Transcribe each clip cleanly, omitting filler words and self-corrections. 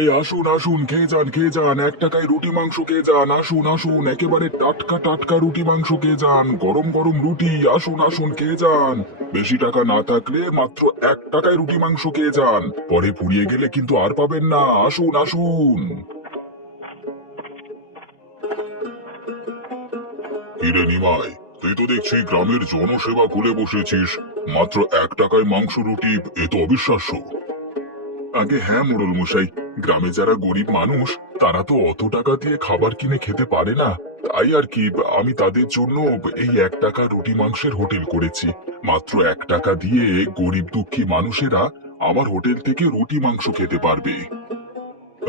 এই আসুন আসুন, খেয়ে যান খেয়ে যান, 1 টাকায় রুটি মাংস খেয়ে যান। আসুন আসুন, একেবারে টাটকা টাটকা রুটি মাংস খেয়ে যান, গরম গরম রুটি। আসুন আসুন, খেয়ে যান। বেশি টাকা না থাকলে মাত্র 1 টাকায় রুটি মাংস খেয়ে যান, পরে ফুরিয়ে গেলে কিন্তু আর পাবেন না। আসুন আসুন। কিরে নিমাই, তুই তো দেখছি গ্রামের জনসেবা খুলে বসেছিস, মাত্র 1 টাকায় মাংস রুটি, এ তো অবিশ্বাস্য। আগে হ্যাঁ মোড়ল মশাই, গ্রামে যারা গরিব মানুষ তারা তো অত টাকা দিয়ে খাবার কিনে খেতে পারে না, তাই আর কি আমি তাদের জন্য এই 1 টাকা রুটি মাংসের হোটেল করেছি। মাত্র 1 টাকা দিয়ে গরিব দুঃখী মানুষেরা আমার হোটেল থেকে রুটি মাংস খেতে পারবে।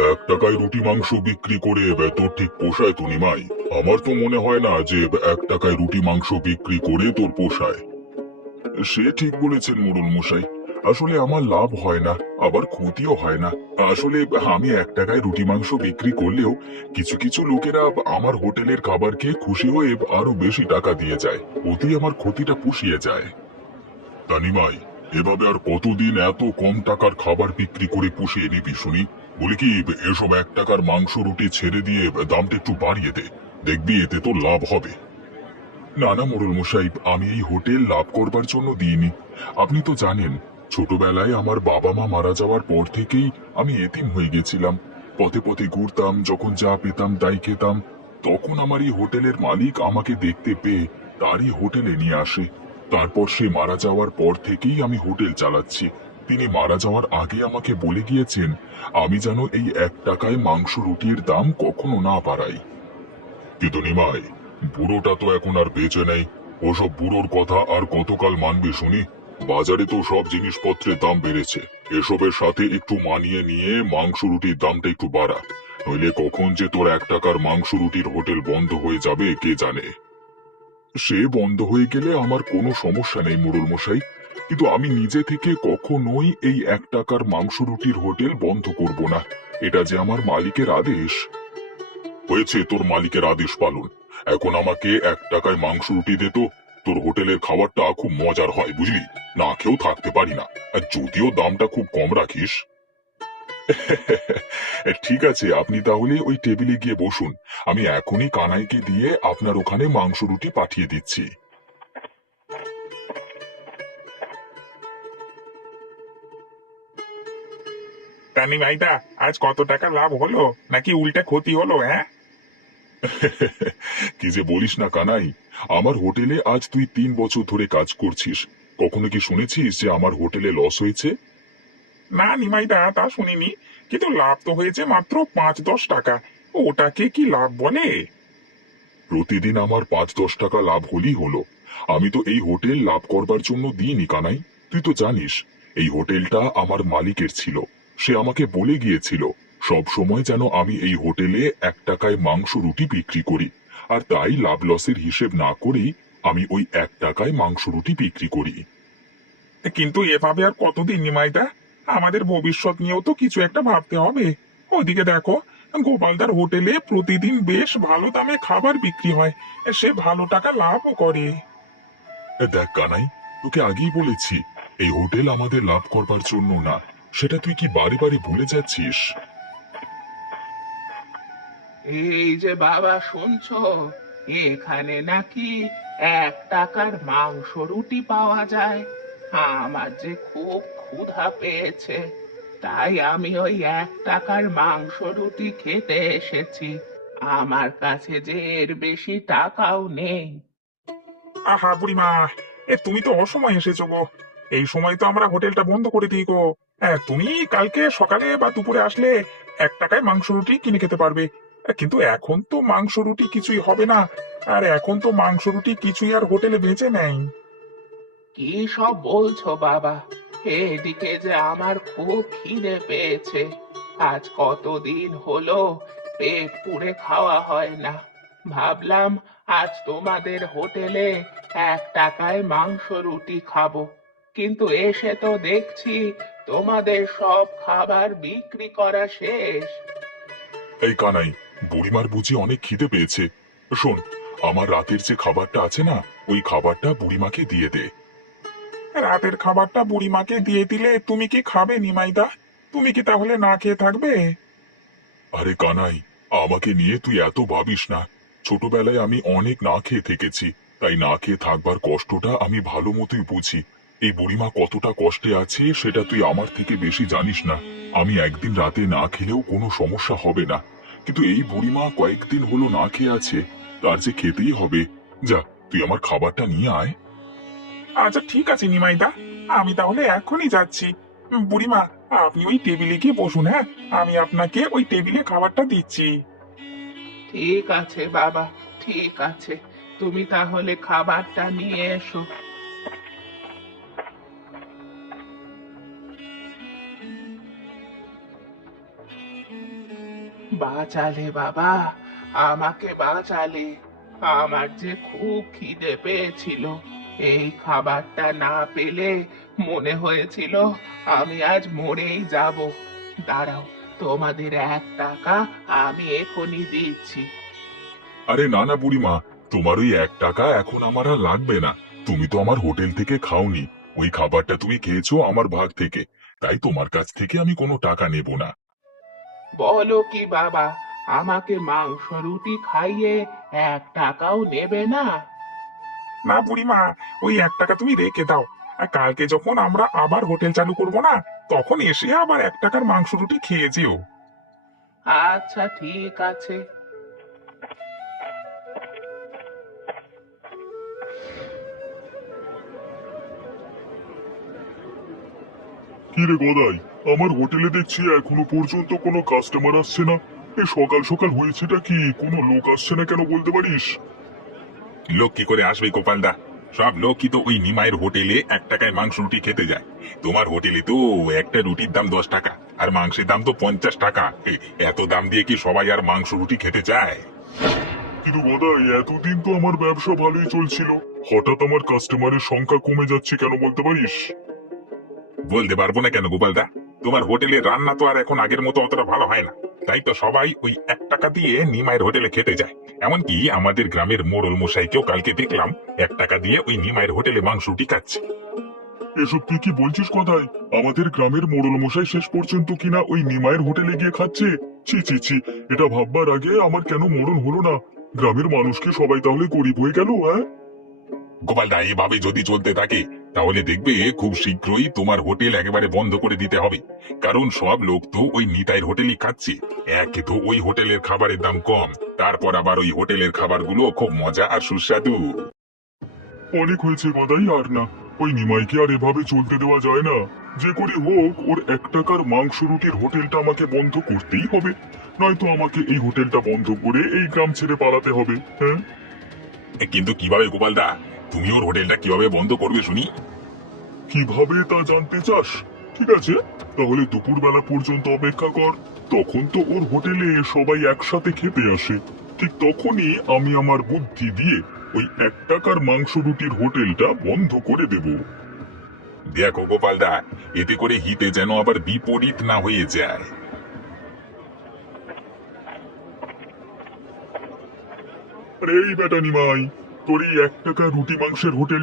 1 টাকায় রুটি মাংস বিক্রি করে তোর ঠিক পোষায় তো নিমাই? আমার তো মনে হয় না যে 1 টাকায় রুটি মাংস বিক্রি করে তোর পোষায়। সে ঠিক বলেছেন মোড়ল মশাই, আসলে আমার লাভ হয় না, আবার ক্ষতিও হয় না। আসলে আমি 1 টাকায় রুটি মাংস বিক্রি করলেও কিছু কিছু লোকেরা আমার হোটেলের খাবার খেয়ে খুশি হয়ে আরো বেশি টাকা দিয়ে যায়, ওতেই আমার ক্ষতিটা পুষিয়ে যায়। তানিমাই, এভাবে আর কতদিন এত কম টাকার খাবার বিক্রি করে পুষিয়ে নিবি শুনি? বলি কি, এসব 1 টাকার মাংস রুটি ছেড়ে দিয়ে দামটা একটু বাড়িয়ে দে, দেখবি এতে তো লাভ হবে। না না মোড়ল মশাই, আমি এই হোটেল লাভ করবার জন্য দিইনি। আপনি তো জানেন, ছোটবেলায় আমার বাবা মা মারা যাওয়ার পর থেকেই আমি এতিম হয়ে গেছিলাম। পথে পথে ঘুরতাম, যখন যা পেতাম তাই খেতাম। তখন আমার এই হোটেলের মালিক আমাকে দেখতে পেয়ে তারই হোটেলে নিয়ে আসে। তারপর সে মারা যাওয়ার পর থেকেই আমি হোটেল চালাচ্ছি। তিনি মারা যাওয়ার আগে আমাকে বলে গিয়েছেন আমি যেন এই 1 টাকায় মাংস রুটির দাম কখনো না বাড়াই। কিন্তু নিমাই, বুড়োটা তো এখন আর বেঁচে নেই। ওসব বুড়োর কথা আর কতকাল মানবে শুনি? বাজারে তো সব জিনিসপত্রের দাম বেড়েছে, এসবের সাথে একটু মানিয়ে নিয়ে মাংস রুটির দামটা একটু বাড়া, নইলে কখন যে তোর 1 টাকার মাংস রুটির হোটেল বন্ধ হয়ে যাবে কে জানে। সে বন্ধ হয়ে গেলে আমার কোনো সমস্যা নেই মোড়ল মশাই, কিন্তু আমি নিজে থেকে কখনোই এই 1 টাকার মাংস রুটির হোটেল বন্ধ করব না। এটা যে আমার মালিকের আদেশ। হয়েছে তোর মালিকের আদেশ পালন, এখন আমাকে 1 টাকায় মাংস রুটি দে তো। তোর হোটেলের খাবারটা খুব মজার হয় বুঝলি, না খেয়েও থাকতে পারি না, আর যদিও দামটা খুব কম রাখিস। ঠিক আছে, আপনি তাহলে ওই টেবিলে গিয়ে বসুন, আমি এখনই কানাইকে দিয়ে আপনার ওখানে মাংস রুটি পাঠিয়ে দিচ্ছি। রানী ভাইদা, আজ কত টাকা লাভ হলো নাকি উল্টে ক্ষতি হলো? হ্যাঁ, কি যে বলিস না কানাই, আমার হোটেলে আজ তুই 3 বছর ধরে কাজ করছিস, কখনো কি শুনেছিস যে আমার হোটেলে লস হয়েছে? না নিমাইদা, তা শুনিনি, কিন্তু লাভ তো হয়েছে মাত্র 5-10 টাকা। ওটাকে কি লাভ বলে? প্রতিদিন আমার 5-10 টাকা লাভ হলেই হলো। আমি তো এই হোটেল লাভ করবার জন্য দিইনি কানাই, তুই তো জানিস এই হোটেলটা আমার মালিকের ছিল। সে আমাকে বলে গিয়েছিল সব সময় যেন আমি এই হোটেলে 1 টাকায় মাংস রুটি বিক্রি করি, আর তাই লাভ লসের হিসেব না করেই আমি ওই 1 টাকায় মাংস রুটি বিক্রি করি। কিন্তু এভাবে আর কতদিন নিমাইদা? আমাদের ভবিষ্যৎ নিয়েও তো কিছু একটা ভাবতে হবে। ওইদিকে দেখো, গোপালদার হোটেলে প্রতিদিন বেশ ভালো দামে খাবার বিক্রি হয়, সে ভালো টাকা লাভও করে। দেখ কানাই, তোকে আগেই বলেছি এই হোটেল আমাদের লাভ করবার জন্য না, সেটা তুই কি বারে বারে ভুলে যাচ্ছিস? এই যে বাবা, শুনছো? এখানে নাকি 1 টাকার মাংস রুটি পাওয়া যায়। আমার যে খুব ক্ষুধা পেয়েছে, তাই আমি ওই 1 টাকার মাংস রুটি খেতে এসেছি। আমার কাছে যে এর বেশি টাকাও নেই। আহা বুড়িমা, তুমি তো অসময় এসেছো গো। এই সময় তো আমরা হোটেলটা বন্ধ করে দিই গো। তুমি কালকে সকালে বা দুপুরে আসলে 1 টাকায় মাংস রুটি কিনে খেতে পারবে। কিন্তু এখন তো মাংস রুটি কিছুই হবে না, আর এখন তো মাংস রুটি কিছুই আর হোটেলে বেঁচে নেই। কি সব বলছো বাবা? এদিকে যে আমার খুব খিদে পেয়েছে। আজ কতদিন হলো পেট পুড়ে খাওয়া হয় না। ভাবলাম আজ তোমাদের হোটেলে 1 টাকায় মাংস রুটি খাবো, কিন্তু এসে তো দেখছি তোমাদের সব খাবার বিক্রি করা শেষ। এই কানাই, বুড়িমার বুঝি অনেক খিদে পেয়েছে। শোন, আমার রাতের যে খাবারটা আছে না, ওই খাবারটা বুড়িমাকে দিয়ে দে। রাতের খাবারটা বুড়িমাকে দিয়ে দিলে তুমি কি খাবে নিমাইদা? তুমি কি তাহলে না খেয়ে থাকবে? আরে কানাই, আমাকে নিয়ে তুই এত ভাবিস না। ছোটবেলায় আমি অনেক না খেয়ে থেকেছি, তাই না খেয়ে থাকবার কষ্টটা আমি ভালো মতোই বুঝি। এই বুড়িমা কতটা কষ্টে আছে সেটা তুই আমার থেকে বেশি জানিস না। আমি একদিন রাতে না খেলেও কোনো সমস্যা হবে না, কিন্তু এই বুড়িমা কয়েকদিন হলো না খেয়ে আছে, তার যে খেতেই হবে। যা, তুই আমার খাবারটা নিয়ে আয়। আচ্ছা ঠিক আছে নিমাইদা, আমি তাহলে এখনই যাচ্ছি। বুড়িমা, আপনি ওই টেবিলে গিয়ে বসুন, হ্যাঁ? আমি আপনাকে ওই টেবিলে খাবারটা দিচ্ছি। ঠিক আছে বাবা, ঠিক আছে, তুমি তাহলে খাবারটা নিয়ে এসো। বাঁচালে বাবা, আমাকে বাঁচালে। আমার যে খুব খিদে পেয়েছিল, এই খাবারটা না পেলে মনে হয়েছিল আমি আজ মরেই যাব। দাঁড়াও, তোমাদের 1 টাকা আমি এখনই দিচ্ছি। আরে না না বুড়িমা, তোমার ওই 1 টাকা এখন আমার আর লাগবে না। তুমি তো আমার হোটেল থেকে খাওনি, ওই খাবারটা তুমি খেয়েছো আমার ভাগ থেকে, তাই তোমার কাছ থেকে আমি কোনো টাকা নেব না। বলো কি বাবা, আমাকে মাংস রুটি খাইয়ে 1 টাকাও নেবে না? না বুড়িমা, ওই 1 টাকা তুমি রেখে দাও। আর কালকে যখন আমরা আবার হোটেল চালু করব না, তখন এসে আবার 1 টাকার মাংস রুটি খেয়ে যেও। আচ্ছা ঠিক আছে। কি রে গদাই, আমার হোটেলে দেখছি এখনো পর্যন্ত কোনো কাস্টমার আসছে না। এই সকাল সকাল হয়েছেটা কি, কোনো লোক আসছে না কেন বলতে পারিস? লোক কি করে আসবে গোপালদা? সব লোকই তো ওই নিমাইয়ের হোটেলে 1 টাকায় মাংস রুটি খেতে যায়। তোমার হোটেলে তো একটা রুটির দাম 10 টাকা, আর মাংসের দাম তো 50 টাকা। এত দাম দিয়ে কি সবাই আর মাংস রুটি খেতে চায়? কিন্তু গদাই, এতদিন তো আমার ব্যবসা ভালোই চলছিল, হঠাৎ আমার কাস্টমারের সংখ্যা কমে যাচ্ছে কেন বলতে পারিস? বলতে পারবো না কেন গোপালদা, তোমার হোটেলের রান্না তো আর এখন আগের মতো অতটা ভালো হয় না, তাই তো সবাই ওই 1 টাকা দিয়ে নিমাইয়ের হোটেলে খেতে যায়। এমনকি আমাদের গ্রামের মোড়ল মশাইকেও কালকে দেখলাম 1 টাকা দিয়ে ওই নিমাইয়ের হোটেলে মাংস রুটি খাচ্ছে। এসব তুই কি বলছিস কোথায়? আমাদের গ্রামের মোড়ল মশাই শেষ পর্যন্ত কিনা ওই নিমাইয়ের হোটেলে গিয়ে খাচ্ছে? ছি ছি ছি, এটা ভাববার আগে আমার কেন মরণ হলো না। গ্রামের মানুষকে সবাই তাহলে গরিব হয়ে গেল, হ্যাঁ? গোপালদা, এভাবে যদি চলতে থাকে তাহলে দেখবে খুব শীঘ্রই তোমার হোটেল একেবারে বন্ধ করে দিতে হবে। কারণ সব লোক তো ওই নিতাইয়ের হোটেলই খাচ্ছে। একে তো ওই হোটেলের খাবারের দাম কম, তারপর আবার ওই হোটেলের খাবারগুলো খুব মজা আর সুস্বাদু। অনেক হয়েছে গদাই, আর না। ওই নিমাইকে আর এভাবে চলতে দেওয়া যায় না। যে করে হোক ওর 1 টাকার মাংস রুটির হোটেলটা আমাকে বন্ধ করতেই হবে, নয়তো আমাকে এই হোটেলটা বন্ধ করে এই গ্রাম ছেড়ে পালাতে হবে। হ্যাঁ, কিন্তু কিভাবে গোপালদা? তুমি ওর হোটেলটা কিভাবে বন্ধ করবে শুনি? কিভাবে তা জানতে চাস? ঠিক আছে, তাহলে দুপুরবেলা পর্যন্ত অপেক্ষা কর। তখন তো ওর হোটেলে সবাই একসাথে খেতে আসে, ঠিক তখনই আমি আমার বুদ্ধি দিয়ে ওই 1 টাকার মাংস রুটির হোটেলটা বন্ধ করে দেব। দেখো গোপালদা, এতে করে হিতে যেন আবার বিপরীত না হয়ে যায়। আরে এই বেটা নিমাই, তোর এই 1 টাকা রুটি মাংসের হোটেল